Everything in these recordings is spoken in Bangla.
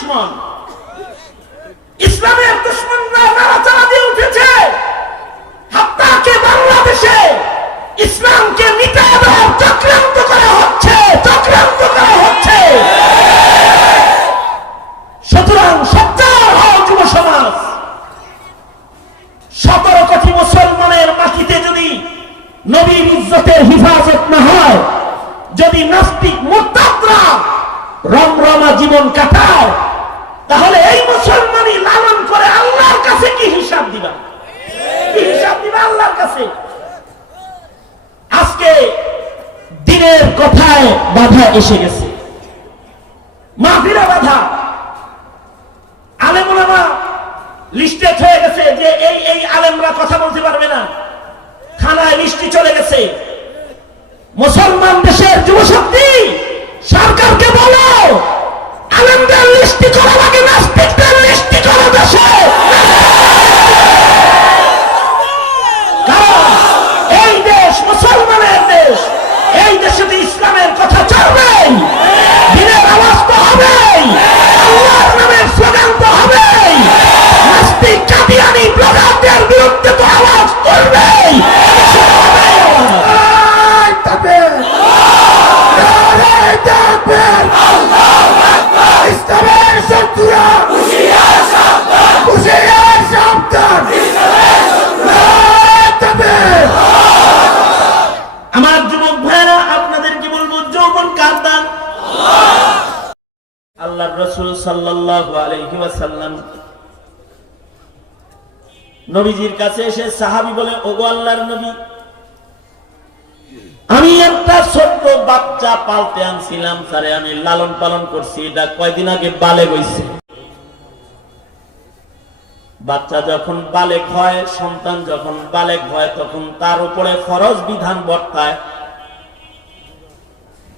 দুশ্মন, ইসলামের দুশ্মনরা নাড়াচাড়া দিয়ে উঠেছে। হাত্তাকে বাংলাদেশে ইসলামকে মিটিয়ে দেওয়ার চক্রান্ত করা হচ্ছে, চক্রান্ত করা হচ্ছে। সুতরাং সোচ্চার হও যুব সমাজ। 17 কোটি মুসলমানের মাটিতে যদি নবীর ইজ্জতের হিফাজত না হয়, যদি নাস্তিক মুরতাদরা রমরমা জীবন কাটায়, তাহলে এই মুসলমানই লালন করে আল্লাহর কাছে কি হিসাব দিবা? কি হিসাব দিবা আল্লাহর কাছে? আজকে দিনের কথায় বাধা এসে গেছে, মাহফিলে বাধা। আলেম ওলামা লিস্টেড হয়ে গেছে যে এই এই আলেমরা কথা বলতে পারবে না, থানায় লিস্টি চলে গেছে। মুসলমান দেশের যুবশক্তি সরকারকে বলো, আলেমদের লিস্টি করা লাগে, নাস্তিকদের লিস্টি করো দেশে। কারণ এই দেশ মুসলমানের দেশ, এই দেশে ইসলামের কথা চলবেই, দিনের আওয়াজ তো হবেই, আল্লাহর নামের স্লোগান তো হবেই, নাস্তিক কাদিয়ানি ব্লগারদের বিরুদ্ধে তো আওয়াজ তুলবেই। আমার যুবক ভাইরা, আপনাদেরকে বলবো, যৌবন কার দান? আল্লাহর রাসূল সাল্লাল্লাহু আলাইহি ওয়াসাল্লাম নবীজির কাছে এসে সাহাবী বলে, ওগো আল্লাহর নবী, আমি একটা ছোট্ট বাচ্চা পালতে আনছিলাম, স্যারে আমি লালন পালন করছি, এটা কয়দিন আগে বালেগ হইছে। বাচ্চা যখন বালেগ হয়, সন্তান যখন বালেগ হয়, তখন তার উপরে ফরজ বিধান বর্তায়।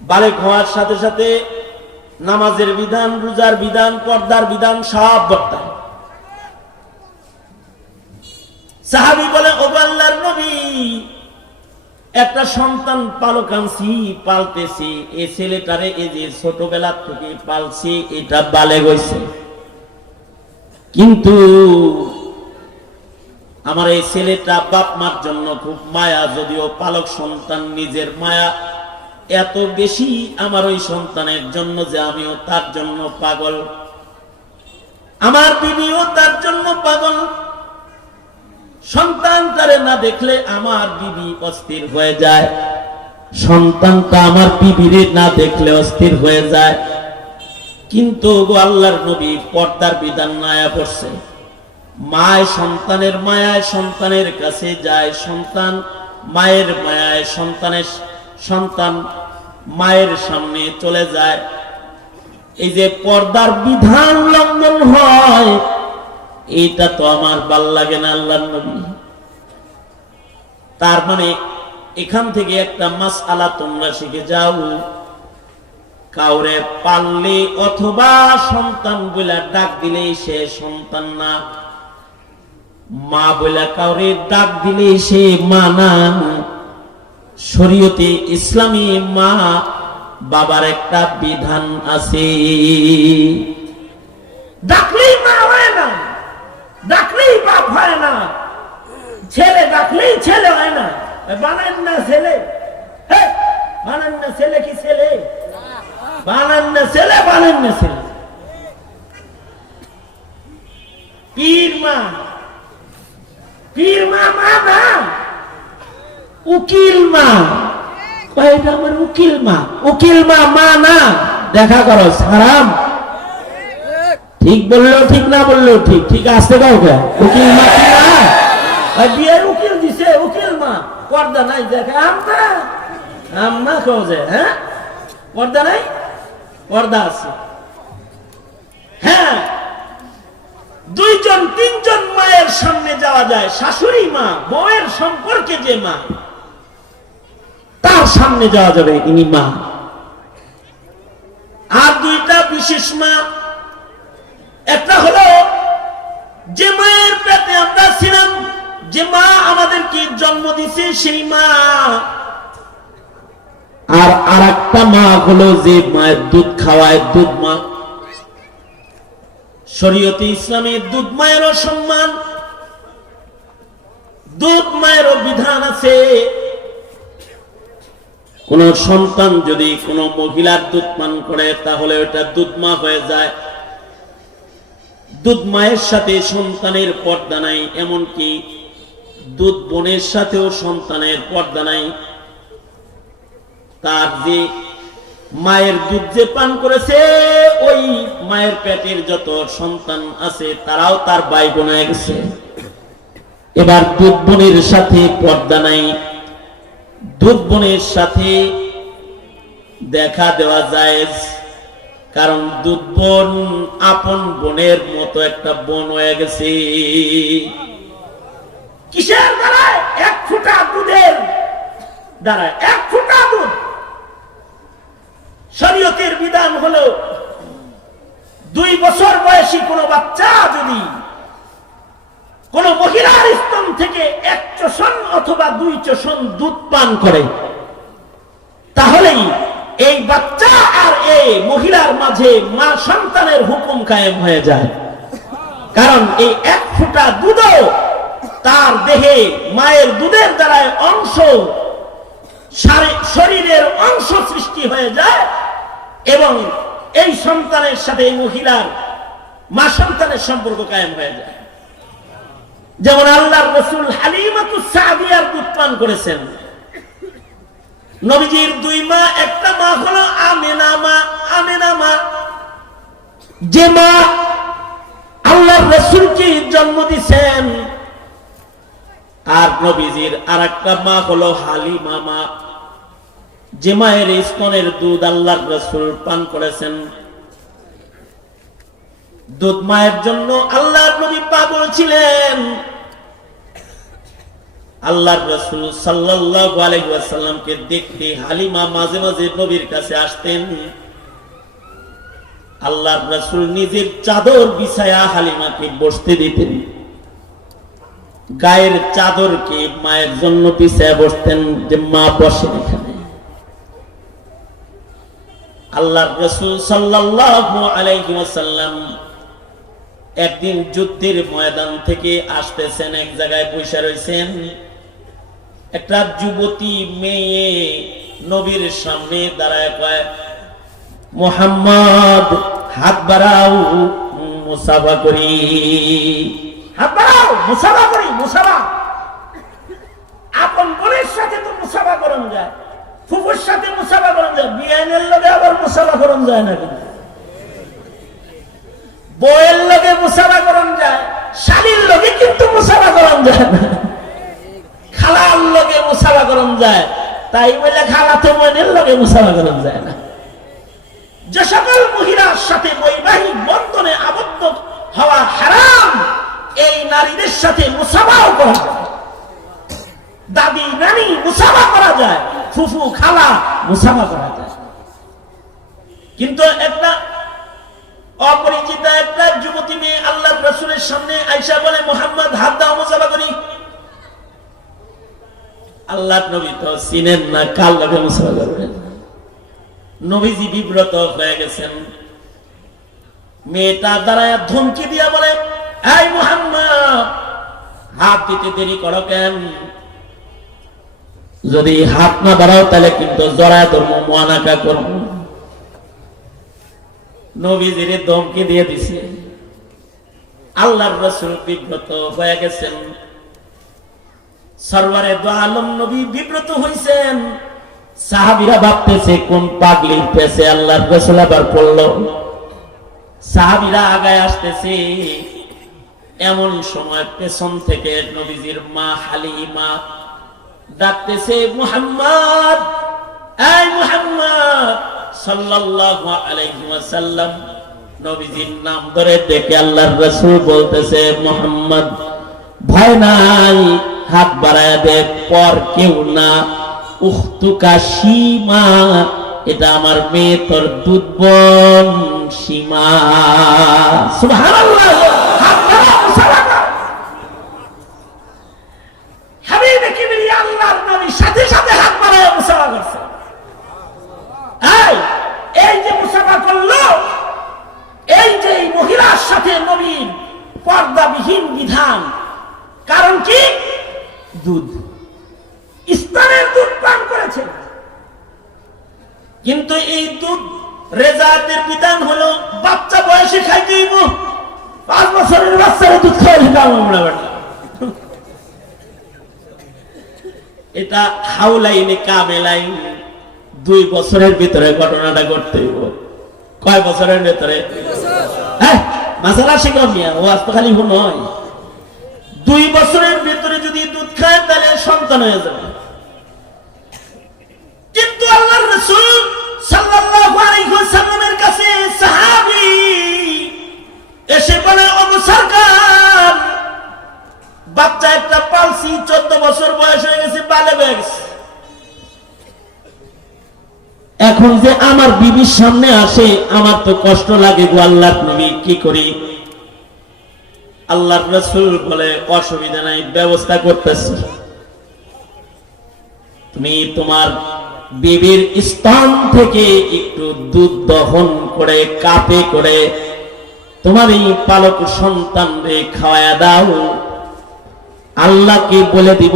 বালেগ হওয়ার সাথে সাথে নামাজের বিধান, রোজার বিধান, পর্দার বিধান সব বর্তায়। সাহাবী বলে, ওগো আল্লাহর নবী, একটা সন্তান পালক আনছি, পালতেছি, এই ছেলেটারে এই যে ছোটবেলা থেকে পালছি, এটা বালেগ হইছে, কিন্তু আমার এই ছেলেটা বাপ মার জন্য খুব মায়া, যদিও পালক সন্তান নিজের মায়া এত বেশি আমার ওই সন্তানের জন্য যে আমিও তার জন্য পাগল, আমার বিবিও তার জন্য পাগল। সন্তানটারে না দেখলে আমার বিবি অস্থির হয়ে যায়, সন্তানটা আমার বিবিরে না দেখলে অস্থির হয়ে যায়। কিন্তু আল্লাহর নবী পর্দার বিধান নায়া পড়ছে, মায় সন্তানের মায়ায় সন্তানের কাছে যায়, সন্তান মায়ের মায়ায় সন্তান মায়ের সামনে চলে যায়। এই যে পর্দার বিধান লঙ্ঘন হয়, এইটা তো আমার ভাল লাগে না আল্লাহর নবী। তার মানে এখান থেকে একটা মাসআলা তোমরা শিখে যাও, কাউরে পাললে অথবা সন্তান বলে ডাক দিলে সে সন্তান না, মা বলে কাউরে ডাক দিলে সে মা না। শরীয়তে ইসলামী মা বাবার একটা বিধান আছে, ডাকলেই মা হয় না, ডাকলেই বাপ হয় না, ছেলে ডাকলেই ছেলে হয় না। বানান না ছেলে, বানান না ছেলে, কি ছেলে বানান না ছেলে, বানান না ছেলে। পীর মা, পীর মা মা না, উকিল মা, কয়টা আমার উকিল মা, উকিল মা মা না। দেখা করো হারাম, ঠিক বললেও ঠিক, না বললেও ঠিক, ঠিক আসতে কাউকে উকিল মা কি না? বিয়ের উকিল দিছে, উকিল মা, পর্দা নাই, দেখে আমনা আমনা কেউ যায়, হ্যাঁ পর্দা নাই, পর্দা আছে। হ্যাঁ, 2জন 3জন মায়ের সামনে যাওয়া যায়, শাশুড়ি মা, বউয়ের সম্পর্কে যে মা, তার সামনে যাওয়া যাবে, ইনি মা। আর 2টা বিশেষ মা, একটা হলো যে মায়ের পেটে আমরা ছিলাম, যে মা আমাদেরকে জন্ম দিছে সেই মা, আর আরেকটা মা হলো যে মায়ের দুধ খাওয়ায়, দুধ মা। শরীয়তে ইসলামে দুধ মায়েরও সম্মান, দুধ মায়েরও বিধান আছে। কোন সন্তান যদি কোন মহিলার দুধ পান করে তাহলে ওটা দুধ মা হয়ে যায়। দুধ মায়ের সাথে সন্তানের পর্দা নাই, এমনকি দুধ বোনের সাথেও সন্তানের পর্দা নাই। তার যে মায়ের দুধ যে পান করেছে ওই মায়ের পেটের যত সন্তান আছে তারাও তার ভাই বোন হয়ে গেছে। এবার দুধ বোনের সাথে পর্দা নাই, দুধ বোনের সাথে দেখা দেওয়া যায়, কারণ দুধ বোন আপন বোনের মতো একটা বোন হয়ে গেছে। কিসের দ্বারা? এক ফোঁটা দুধের দ্বারা। এক ফোঁটা দুধ। শরীয়তের বিধান হলো 2 বছর বয়সী কোন বাচ্চা যদি কোন মহিলার স্তন থেকে 1 চোষণ অথবা 2 চোষণ দুধ পান করে তাহলেই এই বাচ্চা আর এই মহিলার মাঝে মা সন্তানের হুকুম কায়েম হয়ে যায়। কারণ এই 1 ফোঁটা দুধও তার দেহে মায়ের দুধের দ্বারা অংশ, শরীরের অংশ সৃষ্টি হয়ে যায় এবং এই সন্তানের সাথে এই মহিলার মা সন্তানের সম্পর্ক কায়েম হয়ে যায়। যেমন আল্লাহর রাসূল হালিমাতুস সাদিয়ার দুধ পান করেছেন। নবীজির 2 মা, একটা মা হলো আমেনা মা। আমেনা মা যে মা আল্লাহর রাসূলকে জন্ম দিয়েছেন, আর নবীজির আরেকটা মা হলো হালিমা মা, যে মায়ের স্তনের দুধ আল্লাহর রাসূল পান করেছেন। দুধ মায়ের জন্য আল্লাহর নবী পাগল ছিলেন। আল্লাহর রাসূল সাল্লাল্লাহু আলাইহি ওয়াসাল্লামকে দেখতে হালিমা মাঝে মাঝে নবীর কাছে আসতেন। আল্লাহর রাসূল নিজের চাদর বিছায়া হালিমাকে বসতে দিতেন, গায়ের চাদরকে মায়ের জন্য বিছায়া বসতেন যে মা বসে এখানে। আল্লাহর রাসূল সাল্লাল্লাহু আলাইহি ওয়াসাল্লাম একদিন যুদ্ধের ময়দান থেকে আসতেছেন, এক জায়গায় বসে রয়েছেন। একটা যুবতী মেয়ে নবীর সামনে দাঁড়ায় কয়, মুহাম্মদ হাত বাড়াও, মুসাফা করি। হাত বাড়াও, মুসাফা করি। মুসাফা আপন বোনের সাথে তো মুসাফা করন যায়, ফুফুর সাথে মুসাফা করন যায়, বিয়ানের লগে আবার মুসাফা করন যায় না কেন? বউয়ের লগে মুসাফা করন যায়, শালীর লগে কিন্তু মুসাফা করন যায় না। খালার লগে মুসাফা করন যায়, তাই বলে খালাতো বোনের লগে মুসাফা করন যায় না। যে সকল মহিলার সাথে বৈবাহিক বন্ধনে আবদ্ধ হওয়া হারাম, এই নারীদের সাথে মুসাফাও করা যায়। দাদি নানি মুসাফা করা যায়, ফুফু খালা মুসাফা করা যায়। কিন্তু একটা অপরিচিত একটা যুবতী মেয়ে আল্লাহর রাসূলের সামনে আয়েশা বলে, মুহাম্মদ হাত দাও, মুসাফা করি। আল্লাহর নবী তো চিনেন না, কার লগে মুসাফা করবেন। নবীজি বিব্রত হয়ে গেছেন। মেয়েটা দাঁড়ায় ধমকি দিয়া বলে, এই মুহাম্মদ হাত দিতে দেরি করো কেন? যদি হাত না বাড়াও তাহলে কিন্তু জড়ায় ধর্ম মুআনাকা করব। নবীজির ধমকি দিয়ে দিছে। আল্লাহর রাসূল বিব্রত হয়ে গেছেন। সরওয়ারে দু আলম নবী বিব্রত হইছেন। সাহাবীরা ভাবতেছে কোন পাগলির পেছে আল্লাহর রাসূল আবার পড়ল। সাহাবীরা আগায় আসতেছে, এমন সময় পেছন থেকে নবীজির মা হালিমা ডাকতেছে, মুহাম্মদ, এই মুহাম্মদ সাল্লাল্লাহু আলাইহি ওয়াসাল্লাম। নবীজির নাম ধরে ডেকে আল্লাহর রাসূল বলতেছে, মুহাম্মদ ভয় নাই, হাত বাড়ায় দে, পর কেউ না, উখতুকা সীমা, এটা আমার মেয়ে তোর দুধ বোন সীমা। সুবহানাল্লাহ। হাত বাড়াও, মুসাফা কর। হাবিবে কিবরিয়া আল্লাহর নবী সাথে সাথে হাত বাড়ায় মুসাফা করছে। এই যে মুসাফা করলো, এই যে মহিলার সাথে বিধানহীন বিধান। কারণ কি? দুধ, স্তনের দুধ পান করেছে। কিন্তু এই দুধ রেজাতের বিধান হলো বাচ্চা বয়সে খাইতে হইব। 5 বছরের বাচ্চারা দুধ খাওয়ালে আমরা এটা হাউলাইনে কামেলাইন 2 বছরের ভিতরে ঘটনাটা ঘটতে হইব। কয় বছরের ভিতরে? হ্যাঁ, মাসালা শিখলাম মিয়া, ও আজ তো খালি নয়। 2 বছরের ভিতরে যদি দুধ খায় তাহলে সন্তান হয়ে যাবে। কিন্তু আল্লাহর রাসূল সাল্লাল্লাহু আলাইহি ওয়াসাল্লামের কাছে সাহাবী এসে বলে, ওগো সরকার, বাচ্চা একটা পালছি, 14 বছর বয়স হয়ে গেছে, বালে হয়ে গেছে। এখন যে আমার বিবির সামনে আসে আমার তো কষ্ট লাগে গো আল্লাহর নবী, কি করি? আল্লাহর রাসূল বলে, অসুবিধা নাই, ব্যবস্থা করতেছি। তুমি তোমার বিবির স্তন থেকে একটু দুধ দহন করে কাপে করে তোমার এই পালক সন্তানকে খাওয়ায়া দাও। আল্লাহকে বলে দিব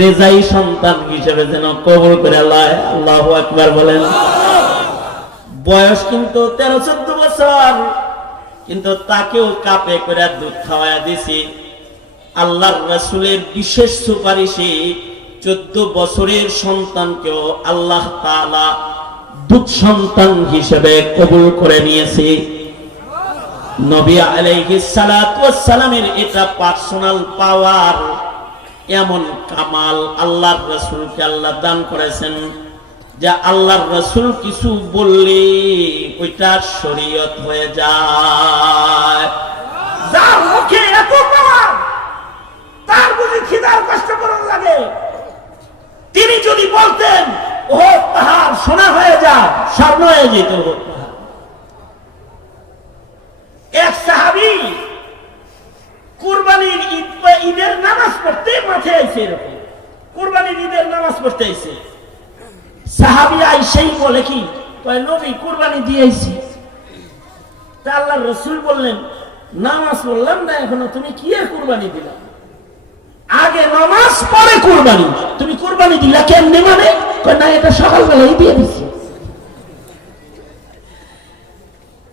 রেজাই সন্তান হিসেবে যেন কবুল করে লয়। আল্লাহু আকবার বলেন। বয়স কিন্তু 13-14 বছর, কিন্তু তাকেও কাপে করে দুধ খাওয়ায়া দিছি। আল্লাহর রাসূলের বিশেষ সুপারিশে 14 বছরের সন্তানকেও আল্লাহ তাআলা দুধ সন্তান হিসেবে কবুল করে নিয়েছে। নবী আলাইহিস সালাতু ওয়াস সালামের এটা পার্সোনাল পাওয়ার, এমন কামাল আল্লাহর রাসূলকে আল্লাহ দান করেছেন যে আল্লাহর রাসূল কিছু বললে ওইটা শরীয়ত হয়ে যায়। যার মুখে এত পাওয়ার, তার বুঝি খিদার কষ্ট করার লাগে? তিনি যদি বলতেন ও পাহাড় সোনা হয়ে যায়, স্বর্ণ হয়ে যেত। এক সাহাবী কুরবানির ঈদের নামাজ পড়তে মাঠে আইছে, এরকম কুরবানির ঈদের নামাজ পড়তে আইছে। সাহাবী আইসেই বলে কি, কয় নবী কুরবানি দিয়েছি। তা আল্লাহর রাসূল বললেন, নামাজ পড়লাম না এখনো, তুমি কি এর কুরবানি দিলা? আগে নামাজ পরে কুরবানি, তুমি কুরবানি দিলা কেমনে? মানে কয় না, এটা সকালবেলায় দিয়ে দিছি।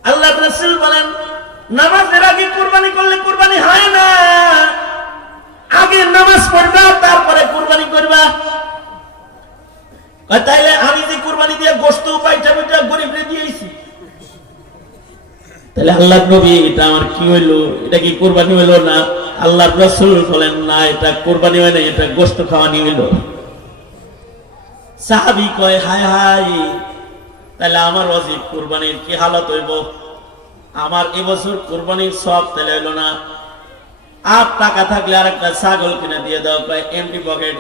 আল্লাহর রাসূল বলেন, নামাজের আগে কুরবানি করলে কুরবানি হয় না, আগে নামাজ পড়বা তারপরে কুরবানি করবা। তাইলে আমি যে কুরবানি দিয়ে গোশত পাইটা পাইটা গরিবরে দিয়েছি, তাহলে আল্লাহর নবী এটা আমার কি হইলো? এটা কি কুরবানি হইলো না? আল্লাহর রাসূল বলেন, না এটা কুরবানি হয় না, এটা গোশত খাওয়ানি হইলো। সাহাবী কয়, হায় হায়, তাহলে আমার ওয়াজিব কুরবানির কি হালত হইব? আমার এবছর কুরবানির সব তাহলে হইলো না। আর টাকা থাকলে আর একটা ছাগল কিনে দিয়ে দাও। কয় এমডি পকেট,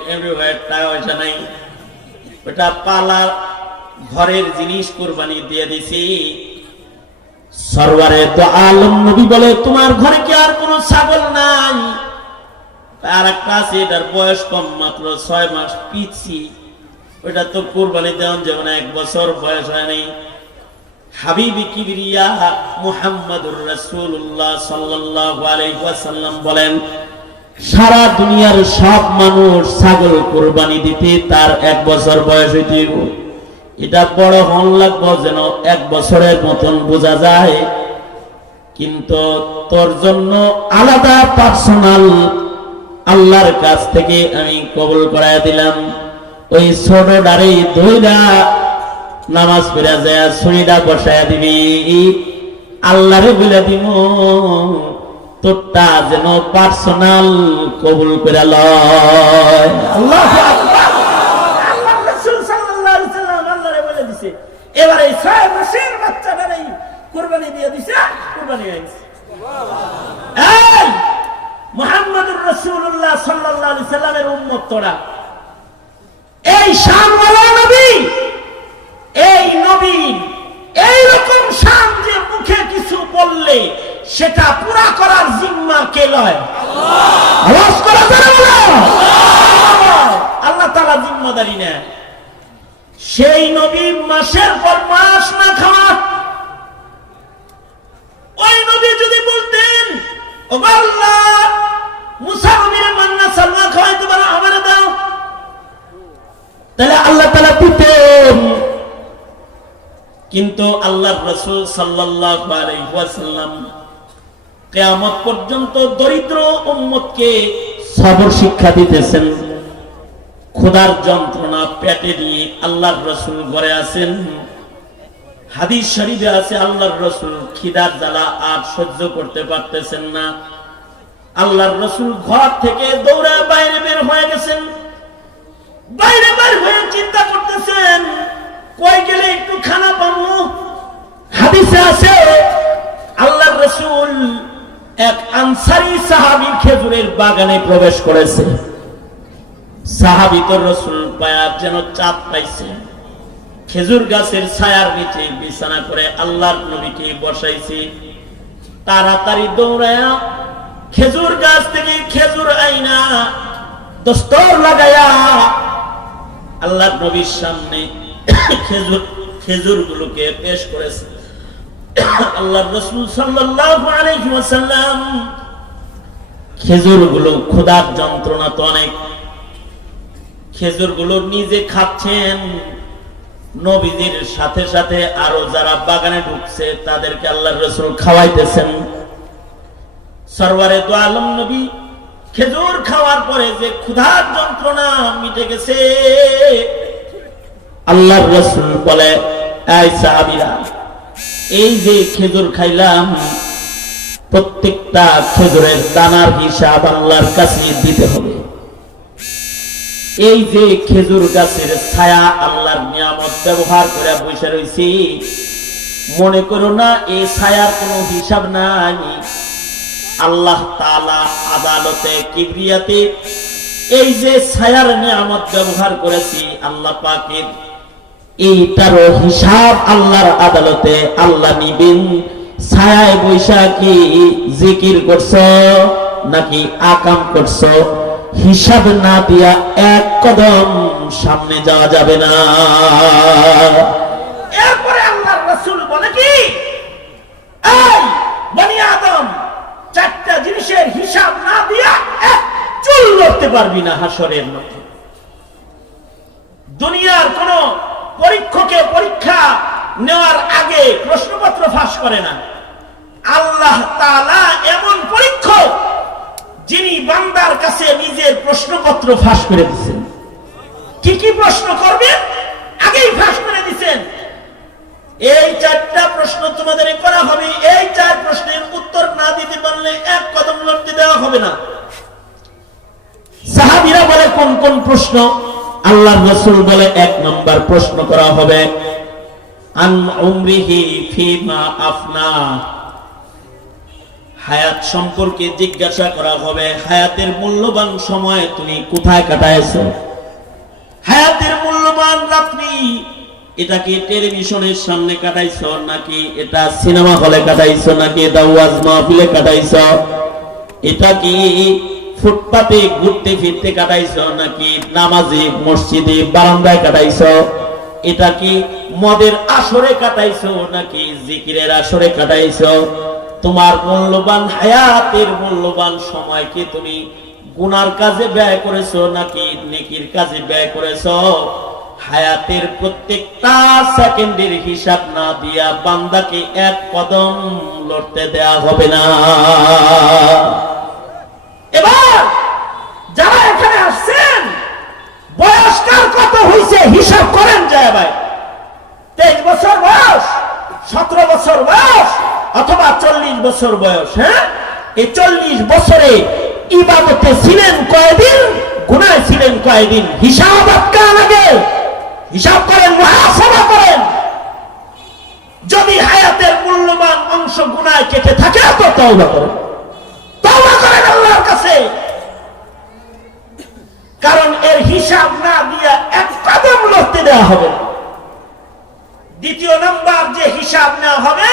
টাকা পয়সা নাই, ওটা পালা ঘরের জিনিস কুরবানি দিয়ে দিছি। সরওয়ারে তো আলম নবী বলে, তোমার ঘরে কি আর কোনো ছাগল নাই? আর একটা আছে, এটার বয়স কম, মাত্র 6 মাস পিছি, ওটা তো কুরবানি দেওয়া যেমন 1 বছর বয়স হয় নাই। হাবিবি কিবরিয়া মুহাম্মাদুর রাসূলুল্লাহ সাল্লাল্লাহু আলাইহি ওয়াসাল্লাম বলেন, সারা দুনিয়ার সব মানুষ ছাগল কুরবানি দিতে তার 1 বছর বয়স হইতে হইব। এটা বড় হন লাগবো যেন 1 বছরের মতন বোঝা যায়। কিন্তু তোর জন্য আলাদা পার্সোনাল আল্লাহর কাছ থেকে আমি কবুল করায় দিলাম। ওই ছোট ডারে ধইরা নামাজ পড়া যায়, ছুরিটা বসায় দিবি, আল্লাহরে বলে দিব তোরটা যেন পার্সোনাল কবুল করে লয়। আল্লাহু আকবার। আল্লাহর রাসূল সাল্লাল্লাহু আলাইহি ওয়াসাল্লাম আল্লাহরে বলে দিছে, এবারে 6 মাসের বাচ্চাটারে কুরবানি দিয়ে দিছে, কুরবানি হইছে। এই মুহাম্মদুর রাসূলুল্লাহ সাল্লাল্লাহু আলাইহি ওয়াসাল্লামের উম্মত তোরা, এই শানওয়ালা নবী, এই নবী এইরকম শান যে মুখে কিছু বললে সেটা পুরা করার জিম্মা কে লয়? আল্লাহ। আওয়াজ করে বলো, আল্লাহ তাআলা জিম্মাদারি নেয়। সেই নবী মাসের পর মাস না খাওয়া, ওই নবী যদি বলতেন, ও কিন্তু আল্লাহর রাসূল সাল্লাল্লাহু আলাইহি ওয়াসাল্লাম কিয়ামত পর্যন্ত দরিদ্র উম্মতকে সবর শিক্ষা দিতেছেন। ক্ষুধার যন্ত্রণা পেটে নিয়ে আল্লাহর রাসূল ঘরে আছেন। হাদিস শরীফে আছে আল্লাহর রাসূল খিদার জ্বালা আর সহ্য করতে পারতেছেন না। আল্লাহর রাসূল ঘর থেকে দৌড়ে বাইরে বের হয়ে গেছেন। বাইরে বের হয়ে চিন্তা করতেছেন কই গেলে একটু খানা পাবো। হাদিসে আছে আল্লাহর রাসূল এক আনসারী সাহাবীর খেজুরের বাগানে প্রবেশ করেছে। সাহাবী তো রাসূল পায়া যেন চাঁদ পাইছে। খেজুর গাছের ছায়ার নিচে বিছানা করে আল্লাহর নবীকে বসাইছে। তাড়াতাড়ি দৌড়ায়া খেজুর গাছ থেকে খেজুর আইনা দস্তর লাগায়া আল্লাহর নবীর সামনে খেজুর গুলোকে পেশ করেছে। আল্লাহর রাসূল সাল্লাল্লাহু আলাইহি ওয়াসাল্লাম খেজুর গুলো ক্ষুধার যন্ত্রণা তো অনেক, খেজুর গুলো নিজে খাচ্ছেন, নবীদের সাথে সাথে আরো যারা বাগানে ঢুকছে তাদেরকে আল্লাহর রাসূল খাওয়াইতেছেন। সরওয়ারে দু আলম নবী খেজুর খাওয়ার পরে যে ক্ষুধার যন্ত্রণা মিটে গেছে, আল্লাহর রাসূল বলে এই সাহাবীরা, এই যে খেজুর খাইলাম প্রত্যেকটা খেজুরের দানার হিসাব আল্লাহর কাছে দিতে হবে। এই যে খেজুর গাছের ছায়া আল্লাহর নিয়ামত ব্যবহার করে বসে রয়েছি, মনে করো না এই ছায়ার কোনো হিসাব নাই। আল্লাহ তাআলা আদালতে কিবরিয়াতে এই যে ছায়ার নিয়ামত ব্যবহার করেছি আল্লাহ পাকের, এইটারও হিসাব আল্লাহর আদালতে আল্লাহ নিবেন। ছায়ায় বৈশা কি জিকির করছো নাকি আকাম করছো, হিসাব না দিয়া এক কদম সামনে যাওয়া যাবে না। এরপরে আল্লাহর রাসূল বলে কি, এই বনি আদম, চারটা জিনিসের হিসাব না দিয়া এক চুল লড়তে পারবি না হাসরের মাঠে। দুনিয়ার কোন পরীক্ষকে পরীক্ষা নেওয়ার আগে প্রশ্নপত্র ফাঁস করে না। আল্লাহ তাআলা এমন পরীক্ষক যিনি বান্দার কাছে নিজের প্রশ্নপত্র ফাঁস করে দিচ্ছেন। কি কি প্রশ্ন করবেন আগেই ফাঁস করে দিচ্ছেন। এই চারটা প্রশ্ন তোমাদের করা হবে, এই চার প্রশ্নের উত্তর না দিতে পারলে এক কদম লড়তে দেওয়া হবে না। সাহাবীরা বলে কোন কোন প্রশ্ন? আল্লাহর রাসূল বলে এক নাম্বার প্রশ্ন করা হবে আন উমরিহি ফিমা আফনা, হায়াত সম্পর্কে জিজ্ঞাসা করা হবে। হায়াতের মূল্যবান সময় তুমি কোথায় কাটাইছো? হায়াতের মূল্যবান রাত্রি এটা কি টেলিভিশনের সামনে কাটাইছো, নাকি এটা সিনেমা হলে কাটাইছো, নাকি এটা ওয়াজ মাহফিলে কাটাইছো, এটা কি ফুটপাতে ঘুরতে ফিরতে কাটাইছো, নাকি নামাজে মসজিদে বারান্দায় কাটাইছো, এটা কি মদের আসরে কাটাইছো, নাকি জিকিরের আসরে কাটাইছো? তোমার মূল্যবান হায়াতের মূল্যবান সময় কি তুমি গুনার কাজে ব্যয় করেছো নাকি নেকির কাজে ব্যয় করেছো? হায়াতের প্রত্যেকটা সেকেন্ডের হিসাব না দিয়া বান্দাকে এক কদম লড়তে দেয়া হবে না। এবার যারা এখানে আসছেন, বয়স্কার কত হয়েছে হিসাব করেন যায় ভাই। 23 বছর বয়স, 17 বছর বয়স অথবা 40 বছর বয়স। হ্যাঁ, এই 40 বছরে ইবাদতে ছিলেন কয়দিন, গুনায় ছিলেন কয়দিন? হিসাব আপনার আগে হিসাব করেন, মুহাসাবা করেন। যদি হায়াতের মূল্যবান অংশ গুনায় কেটে থাকে তো তওবা করেন, তওবা করেন আল্লাহর কাছে। কারণ এর হিসাব না দিয়া এক কদম লড়তে দেওয়া হবে। দ্বিতীয় নাম্বার যে হিসাব নেওয়া হবে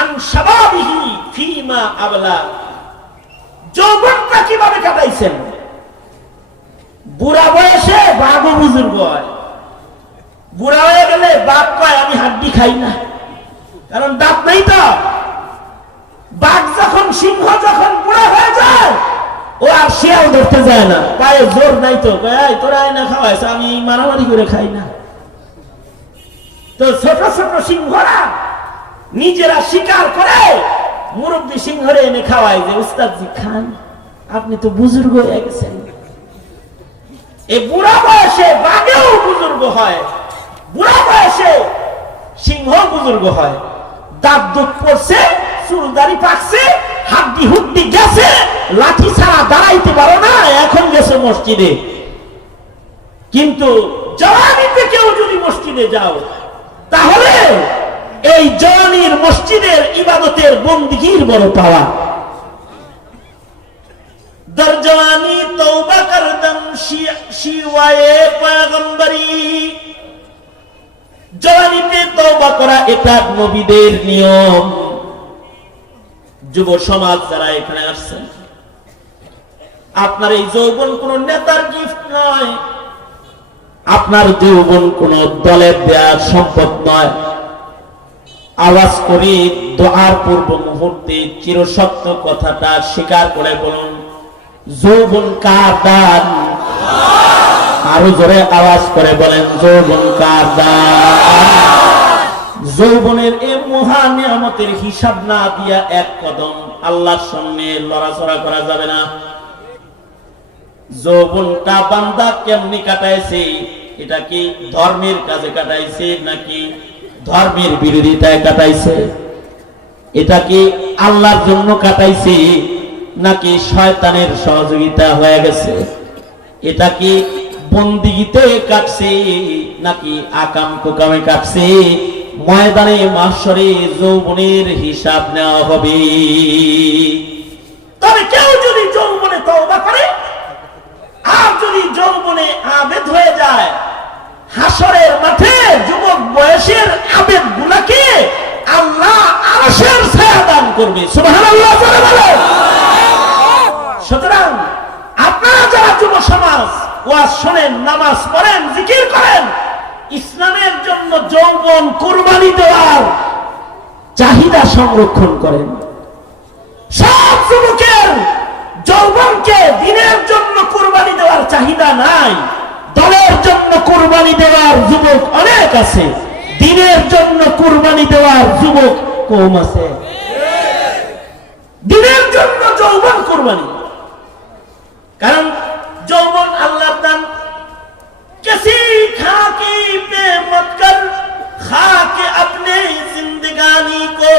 আন শাবাবিহি ফিমা আবলা, যৌবনটা কিভাবে কাটাইছেন? বুড়া বয়সে বাঘ বুজুর্গ হয়, বুড়া হয়ে গেলে বাঘ কয় আমি হাড্ডি খাই না, কারণ দাঁত নাই তো। বাঘ যখন, সিংহ যখন বুড়া হয়ে যায় ও আর শিয়াল ধরতে যায় না, পায়ে জোর নাই তো, তোরা না খাওয়াইছ, আমি মারামারি করে খাই না। তো ছোট ছোট সিংহরা নিজেরা শিকার করে মুরব্বী সিংহরে এনে খাওয়ায় যে উস্তাদজি খান, আপনি তো বুজুর্গ হয়ে গেছেন। এই বুড়া বয়সে বাঘেও বুজুর্গ হয়, বুড়া বয়সে সিংহ বুজুর্গ হয়। দাঁত দুধ পড়ছে, চুলদারি পাকছে, হাড্ডি হুড্ডি গেছে, লাঠি ছাড়া দাঁড়াইতে পারো না, এখন গেছে মসজিদে। কিন্তু জওয়ানিতে কেউ যদি মসজিদে যাও, তাহলে এই জওয়ানির মসজিদের ইবাদতের বন্দিগির বড় পাওয়া। দর জওয়ানি তওবা করদম শিওয়ায়ে পয়গম্বরি, জওয়ানিতে তওবা করা এটা নবীদের নিয়ম। যুব সমাজ যারা এখানে আসছেন, আপনার এই যৌবন কোন নেতার গিফট নয়, আপনার যৌবন কোন দলের দেয়া সম্পদ নয়। আওয়াজ করি দোয়ার পূর্ব মুহূর্তে চিরসত্য কথাটা স্বীকার করে বলুন, যৌবন কার দান? আরো জোরে আওয়াজ করে বলেন, যৌবন কার দান? যৌবনের এই মহা নিয়ামতের হিসাব না দিয়া এক কদম আল্লাহর সামনে লড়াচড়া করা যাবে না। যৌবনটা বান্দা কেমনি কাটাইছে, এটা কি ধর্মের কাজে কাটাইছে নাকি ধর্মের বিরোধিতায় কাটাইছে? এটা কি আল্লাহর জন্য কাটাইছে নাকি শয়তানের সহযোগিতা হয়ে গেছে? এটা কি বন্দিগিতে কাটছে নাকি আকাম কুকামে কাটছে? ময়দানে মাহশরে যৌবনের হিসাব নেওয়া হবে। তবে কেউ যদি যৌবনে তওবা করে আর যদি যৌবনে আবেদ হয়ে যায়, হাসরের মাঠে যুবক বয়সের আবেদ গুলাকে আল্লাহ আরশের ছায়া দান করবে। সুবহানাল্লাহ বলেন। সুতরাং আপনারা যারা যুব সমাজ ওয়াজ শোনেন, নামাজ পড়েন, জিকির করেন, ইসলামের জন্য যৌবন কুরবানি দেওয়ার চাহিদা সংরক্ষণ করেন। সব যুবকের যৌবনকে দিনের জন্য কুরবানি দেওয়ার চাহিদা নাই। দলের জন্য কুরবানি দেওয়ার যুবক অনেক আছে, দিনের জন্য কুরবানি দেওয়ার যুবক কম আছে। দিনের জন্য যৌবন কুরবানি, কারণ যৌবন আল্লাহর দান। किसी खाकी पे मत कर खाके अपने जिंदगानी को,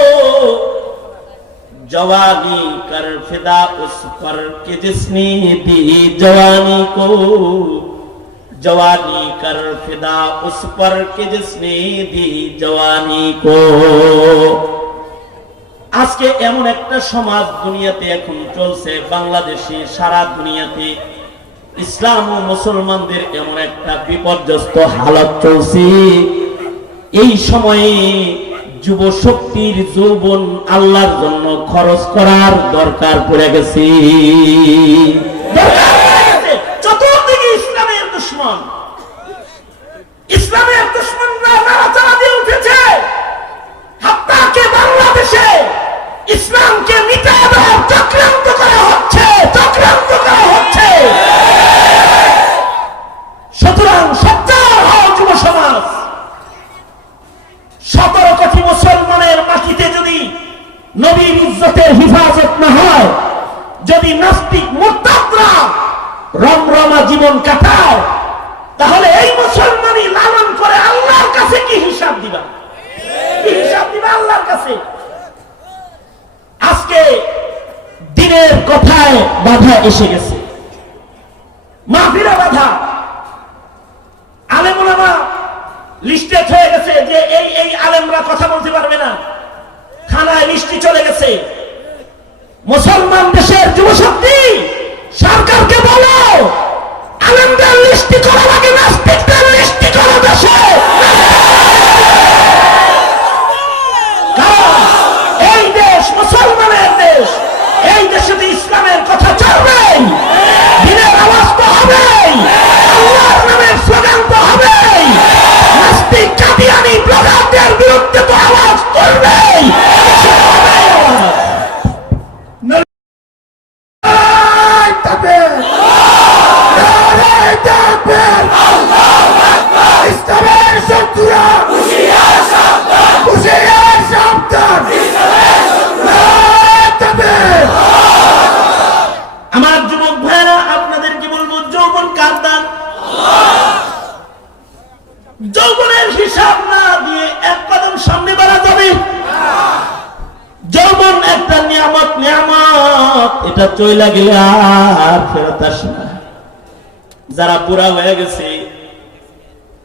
जवानी कर फिदा उस पर कि जिसने दी जवानी को, जवानी कर फिदा उस पर कि जिसने दी जवानी को। আজকে এমন একটা সমাজ দুনিয়াতে এখন চলছে, বাংলাদেশে সারা দুনিয়াতে ইসলাম ও মুসলমানদের এমন একটা বিপর্যস্ত হালত চলছে। এই সময়ে যুব শক্তির যৌবন আল্লাহর জন্য খরচ করার দরকার পড়ে গেছে। চতুর্দিকে ইসলামের দুশমন, ইসলামের দুশমনরা নাড়াচাড়া দিয়ে উঠেছে। হাত্তাকে বাংলাদেশে ইসলামকে মিটাতে দেওয়ার চক্রান্ত করা হচ্ছে, চক্রান্ত করা হচ্ছে। সুতরাং সচ্চার হও যুব সমাজ। 17 কোটি মুসলমানের মাটিতে যদি নবীর ইজ্জতের হিফাজত না হয়, যদি নাস্তিক মুরতাদরা রমরমা জীবন কাটায়, তাহলে এই মুসলমানই লালন করে আল্লাহর কাছে কি হিসাব দিবা? কি হিসাব দিবা আল্লাহর কাছে? আজকে দিনের কথায় বাধা এসে গেছে, মাহফিলে বাধা। আলেম ওলামা লিস্টেড হয়ে গেছে যে এই এই আলেমরা কথা বলতে পারবে না, থানায় লিস্টি চলে গেছে। মুসলমান দেশের যুবশক্তি সরকারকে বলো, আলেমদের লিস্টি করা লাগে, নাস্তিকদের লিস্টি করা দেশে। এই দেশ মুসলমানের দেশ, এই দেশে ইসলামের কথা চলবেই, দিনের আওয়াজ তো হবেই, আল্লাহর নামের স্লোগান তো হবেই, নাস্তিক কাদিয়ানি ব্লগারদের বিরুদ্ধে তো আওয়াজ করবেই। ইসলামের শত্রুরা সময়টা চইলা গেলে আর ফেরত আসে না। যারা বুড়া হয়ে গেছে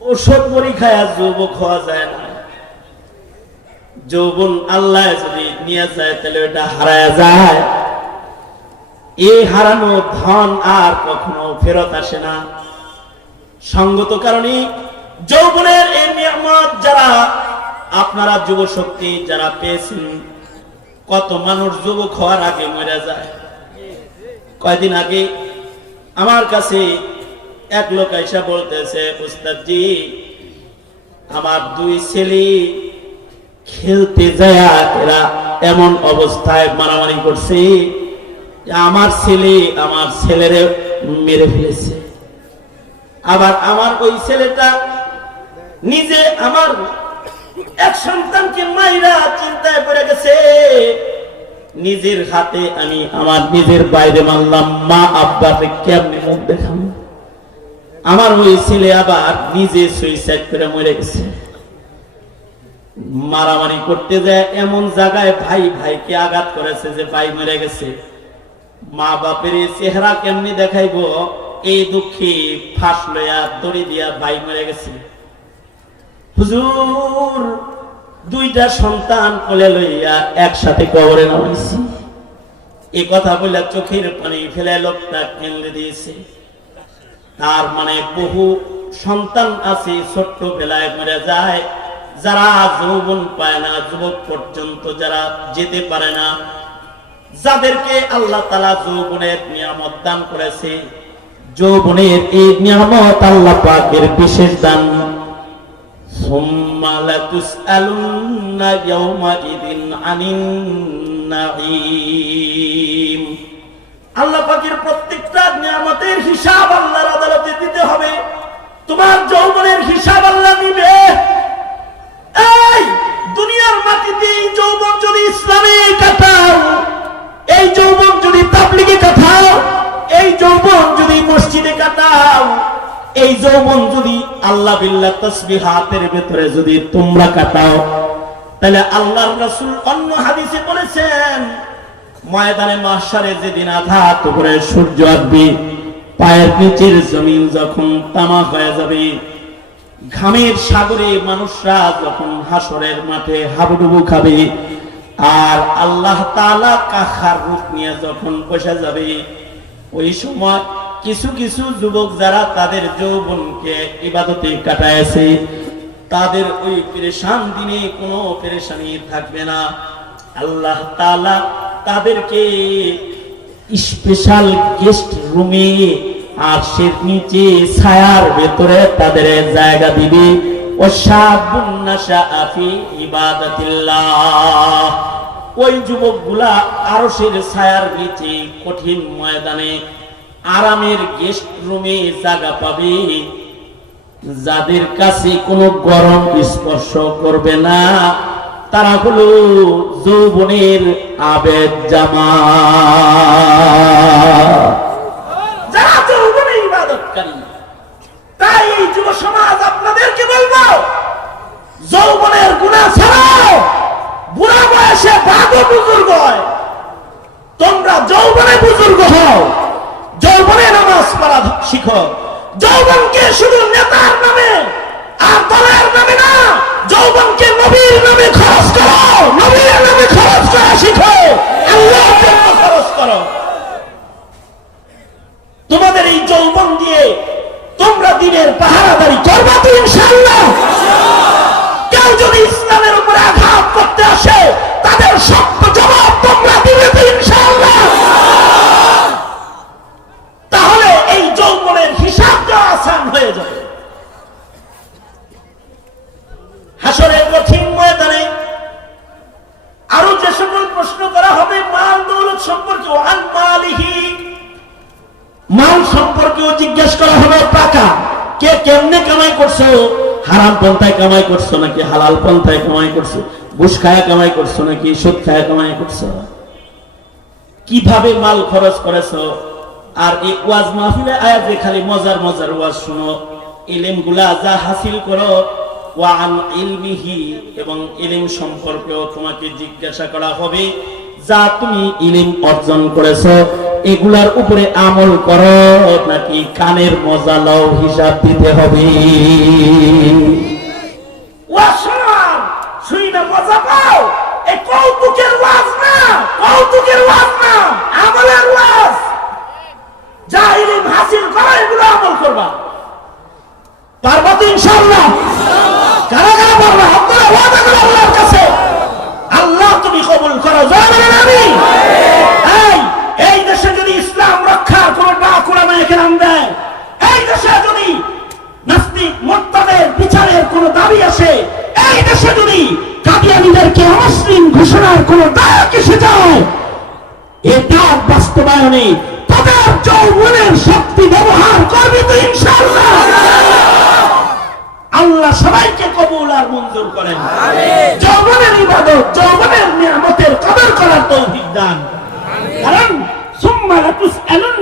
ওষুধ মুড়ি খায়া যুবক হওয়া যায় না। যৌবন আল্লাহ যদি নিয়ে যায় তাহলে ওটা হারায় যায়। এই হারানো ধন আর কখনো ফেরত আসে না। সঙ্গত কারণে যৌবনের এই নিয়ামত যারা আপনারা যুব শক্তি যারা পেয়েছেন, কত মানুষ যুবক হওয়ার আগে মরে যায়। কয়দিন আগে আমার কাছে এক লোক এসে বলতেছে, উস্তাদজি আমার দুই ছেলে খেলতে যায় এরা এমন অবস্থায় মারামারি করছে, আমার ছেলে আমার ছেলেরে মেরে ফেলেছে। আবার আমার ওই ছেলেটা নিজে আমার এক সন্তানকে মাইরা চিন্তায় পড়ে গেছে। নিজের হাতে আমি আমার নিজের বাইরে মারলাম, মা আব্বাকে কেমনে মুখ দেখাম। আমার ওই ছেলে আবার নিজে সুইসাইড করে মরে গেছে। মারামারি করতে যায় এমন জায়গায় ভাই ভাইকে আঘাত করেছে যে ভাই মরে গেছে। মা বাপের চেহারা কেমনি দেখাইবো এই দুঃখে ফাঁস লইয়া দড়ি দিয়া ভাই মরে গেছে। হুজুর দুইটা সন্তান কোলে লইয়া একসাথে কবরে নামাইছি। এই কথা বলে চোখের পানি ফেলে লোকটা কেন্দ্রে দিয়েছে। তার মানে বহু সন্তান আছে ছোট্ট বেলায় মরে যায়, যারা যৌবন পায় না, যুবক পর্যন্ত যারা যেতে পারে না, যাদেরকে আল্লাহ তাআলা যৌবনের নিয়ামত দান করেছে। যৌবনের এই নিয়ামত আল্লাহ পাকের বিশেষ দান। সুম্মা লাতুসআলুন্না ইয়াওমাইযিন আনিন নাঈম। আল্লাহ পাকের প্রত্যেকটা নিয়ামতের হিসাব আল্লাহর আদালতে দিতে হবে। তোমার যৌবনের হিসাব আল্লাহ নিবে। এই দুনিয়ার মাটিতে এই যৌবন যদি ইসলামে কাটাও, এই যৌবন যদি তাবলীগে কাটাও, এই যৌবন যদি মসজিদে কাটাও, এই যৌবন যদি আল্লাহ বিল্লাহ তাসবিহাতের ভিতরে যদি তোমরা কাটাও, তাহলে আল্লাহর রাসূল অন্য হাদিসে বলেছেন ময়দানে মাহশারে যেদিন আঘাত করে সূর্য আসবে, পায়ের নিচের জমিন যখন তামা হয়ে যাবে, ঘামের সাগরে মানুষরা যখন হাসরের মাঠে হাবুডুবু খাবে, আর আল্লাহ তাআলা কাখার রূপ নিয়ে যখন বসে যাবে, ওই সময় কিছু কিছু যুবক যারা তাদের যৌবনকে ইবাদতে কাটায়ছে, তাদের ওই পেরেশান দিনে কোনো পেরেশানি থাকবে না। আল্লাহ তাআলা তাদেরকে স্পেশাল গেস্ট রুমে আরশের নিচে ছায়ার ভেতরে তাদের জায়গা দিবে। ওয়াশাবুন নাশাআ ফি ইবাদাতিল্লাহ। ওই যুবকগুলা আরশের ছায়ার নিচে কঠিন ময়দানে আরামের গেস্ট রুমে জায়গা পাবে, যাদের কাছে কোনো গরম স্পর্শ করবে না। তারা হলো যৌবনের আবেদ জামা, যারা যৌবনে ইবাদতকারী। তাই এই যুব সমাজ আপনাদেরকে বলবো, যৌবনের গুনাহ ছাড়াও বুড়া বয়সে বাঘও বুজুর্গ হয়। তোমরা যৌবনে বুজুর্গ হও, যৌবনে নামাজ পড়া শিখো। যৌবনকে শুধু নেতার নামে আর দলের নামে না, যৌবনকে নবীর নামে খরচ করো, নবীর নামে খরচ করা শিখো, আল্লাহর জন্য খরচ করো। তোমাদের এই যৌবন দিয়ে তোমরা দিনের পাহারাদারি করবা তো ইনশাআল্লাহ। কেউ যদি ইসলামের উপরে আঘাত করতে আসে, তাদের সত্য জবাব তোমরা দিবে তো ইনশাআল্লাহ। তাহলে এই যৌবনের হিসাব দেওয়া আসান হয়ে যাবে। হাসরের কঠিন ময়দানে আরো যে সকল প্রশ্ন করা হবে মাল দৌলত সম্পর্কে, আন মালিহি, মাল সম্পর্কেও জিজ্ঞেস করা হবে। টাকা কে কেমনে কামাই করছো, হারাম পন্থায় কামাই করছো নাকি হালাল পন্থায় কামাই করছো, ঘুষ খায়া কামাই করছো নাকি সুদ খায়া কামাই করছো, কিভাবে মাল খরচ করেছো। আর এই ওয়াজ মাহফিলে আয়া যে খালি মজার মজার ওয়াজ শুনো, ইলম গুলা যা হাসিল করো, ওয়ান ইলমিহি, এবং ইলম সম্পর্কেও তোমাকে জিজ্ঞাসা করা হবে যা তুমি ইলম অর্জন করেছো এগুলার উপরে আমল করো, নাকি কানের মজা লও, হিসাব দিতে হবে। শুই না মজা পাও, এই কৌতুকের ওয়াজ না, কৌতুকের ওয়াজ না, আমলের ওয়াজ। যা ইলম হাসিল করো এগুলো আমল করবা। পারবা তো ইনশাআল্লাহ? কারা কারা পারবা? আপনারা ওয়াদা করো আল্লাহর কাছে, আল্লাহ তুমি কবুল করো। জয় বলেন আমিন। এই দেশে যদি ইসলাম রক্ষার কোন ডাকুরানা এখানে দেয়, এই দেশে যদি নাস্তিক মোর্তাদের বিচারের কোন দাবি আসে, এই দেশে যদি কাদিয়ানীদেরকে অমুসলিম ঘোষণার কোন ডাক এসে যায়, এই ডাক বাস্তবায়নে তাদের যৌবনের শক্তি ব্যবহার করবে তো ইনশাআল্লাহ। আল্লাহ সবাইকে কবুল আর মঞ্জুর করেন। যৌবনের ইবাদত, যৌবনের নিয়ামতের কদর করার তৌফিক দান। কারণ সুম্মা লাতুসআলুন